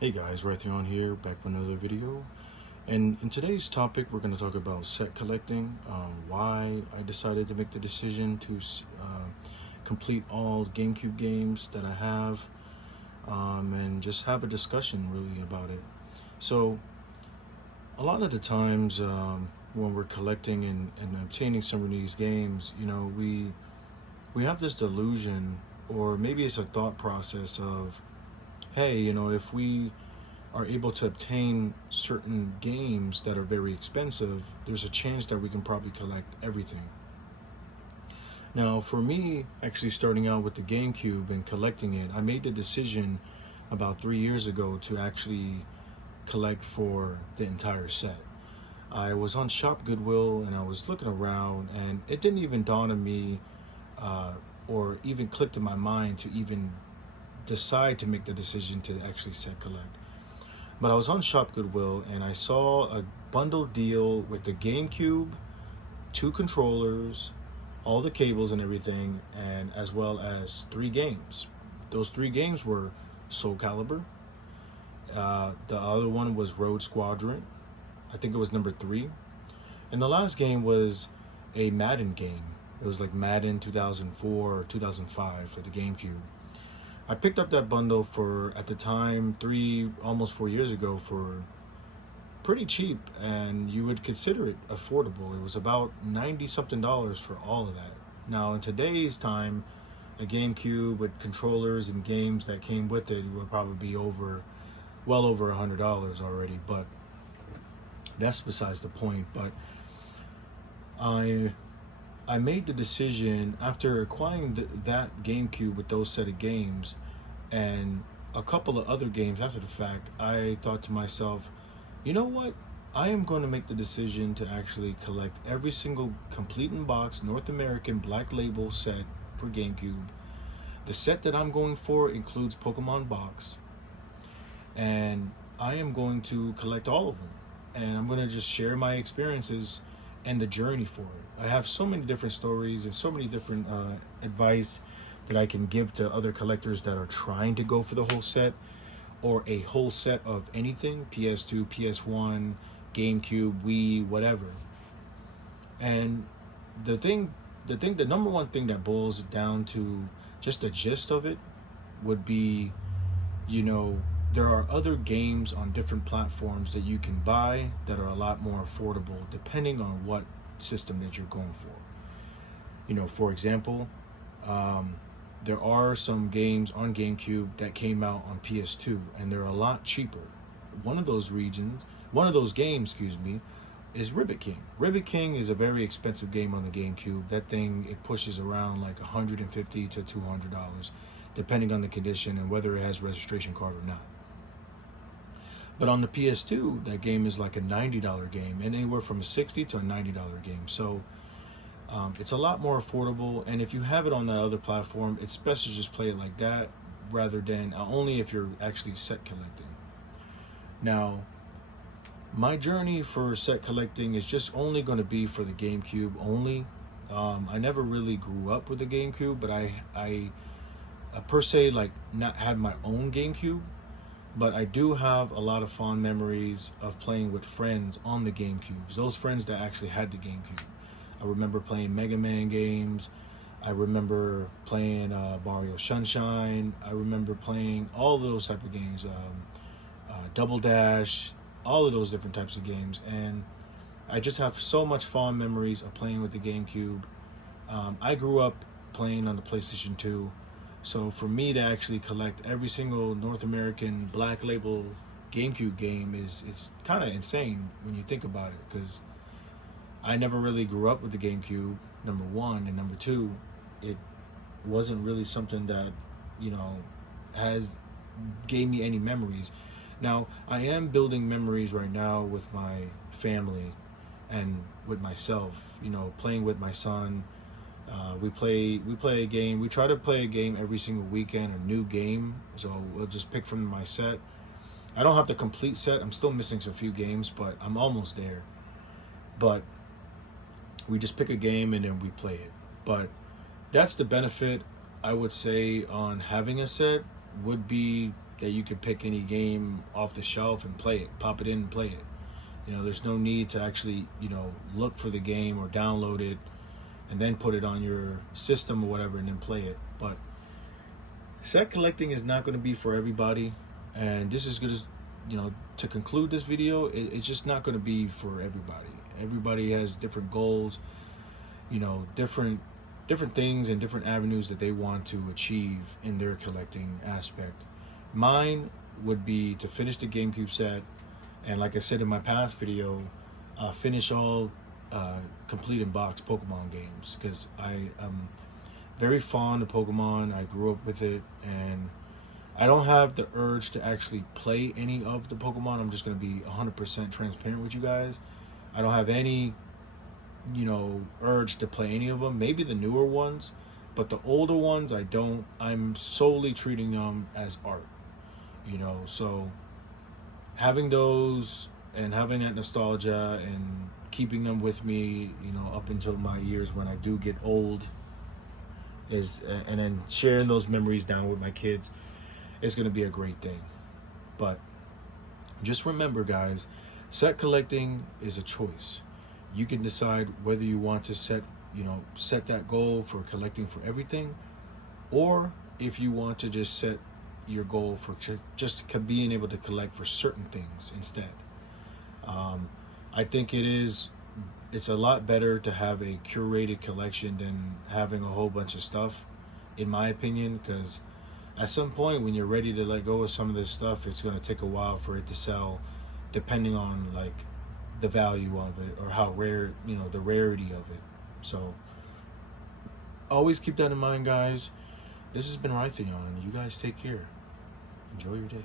Hey guys, Raytheon here, back with another video. And in today's topic, we're going to talk about set collecting, why I decided to make the decision to complete all GameCube games that I have, and just have a discussion really about it. So, a lot of the times when we're collecting and obtaining some of these games, we have this delusion, or maybe it's a thought process of, hey, if we are able to obtain certain games that are very expensive, there's a chance that we can probably collect everything. Now, for me, actually starting out with the GameCube and collecting it, I made the decision about 3 years ago to actually collect for the entire set. I was on Shop Goodwill and I was looking around, and it didn't even dawn on me uh, or even clicked in my mind to even decide to make the decision to actually set collect. But I was on Shop Goodwill and I saw a bundle deal with the GameCube, two controllers, all the cables and everything, and as well as three games. Those three games were Soul Calibur. The other one was Rogue Squadron. I think it was number 3. And the last game was a Madden game. It was like Madden 2004 or 2005 for the GameCube. I picked up that bundle for, at the time, almost 4 years ago, for pretty cheap, and you would consider it affordable. It was about 90 something dollars for all of that. Now, in today's time, a GameCube with controllers and games that came with it would probably be well over $100 already, but that's besides the point. But I I made the decision after acquiring that GameCube with those set of games and a couple of other games after the fact. I thought to myself, you know what? I am going to make the decision to actually collect every single complete in box North American Black Label set for GameCube. The set that I'm going for includes Pokemon Box, and I am going to collect all of them. And I'm going to just share my experiences and the journey for it. I have so many different stories and so many different advice that I can give to other collectors that are trying to go for the whole set or a whole set of anything: PS2, PS1, GameCube, Wii, whatever. And the number one thing that boils down to just the gist of it would be, you know, there are other games on different platforms that you can buy that are a lot more affordable depending on what system that you're going for. For example, um, there are some games on GameCube that came out on PS2 and they're a lot cheaper. One of those games, excuse me, is Ribbit King. Ribbit King is a very expensive game on the GameCube. That thing, it pushes around like $150 to $200 depending on the condition and whether it has registration card or not. But on the PS2, that game is like a $90 game, and anywhere from a $60 to a $90 game. So it's a lot more affordable. And if you have it on that other platform, it's best to just play it like that rather than only if you're actually set collecting. Now, my journey for set collecting is just only going to be for the GameCube only. I never really grew up with the GameCube, but I per se like not had my own GameCube. But I do have a lot of fond memories of playing with friends on the GameCubes. Those friends that actually had the GameCube. I remember playing Mega Man games. I remember playing Mario Sunshine. I remember playing all of those type of games, Double Dash, all of those different types of games. And I just have so much fond memories of playing with the GameCube. I grew up playing on the PlayStation 2. So for me to actually collect every single North American Black Label GameCube game it's kind of insane when you think about it, because I never really grew up with the GameCube, number one, and number two, it wasn't really something that has gave me any memories. Now I am building memories right now with my family and with myself. Playing with my son. We play a game. We try to play a game every single weekend, a new game. So we'll just pick from my set. I don't have the complete set. I'm still missing some few games, but I'm almost there. But we just pick a game and then we play it. But that's the benefit, I would say, on having a set would be that you could pick any game off the shelf and play it, pop it in and play it. You know, there's no need to actually, you know, look for the game or download it and then put it on your system or whatever and then play it. But set collecting is not going to be for everybody, and this is going to, you know, to conclude this video, it's just not going to be for everybody. Everybody has different goals, you know, different things and different avenues that they want to achieve in their collecting aspect. Mine would be to finish the GameCube set, and like I said in my past video, finish all complete in box Pokemon games, because I am very fond of Pokemon. I grew up with it, and I don't have the urge to actually play any of the Pokemon. I'm just going to be 100% transparent with you guys. I don't have any, you know, urge to play any of them. Maybe the newer ones, but the older ones I don't. I'm solely treating them as art, you know. So having those and having that nostalgia and keeping them with me, you know, up until my years when I do get old, is, and then sharing those memories down with my kids is going to be a great thing. But just remember, guys, set collecting is a choice. You can decide whether you want to set that goal for collecting for everything, or if you want to just set your goal for just being able to collect for certain things instead. I think it's a lot better to have a curated collection than having a whole bunch of stuff, in my opinion, because at some point when you're ready to let go of some of this stuff, it's going to take a while for it to sell, depending on like the value of it or how rare, you know, the rarity of it. So always keep that in mind, guys. This has been Raytheon. You guys take care. Enjoy your day.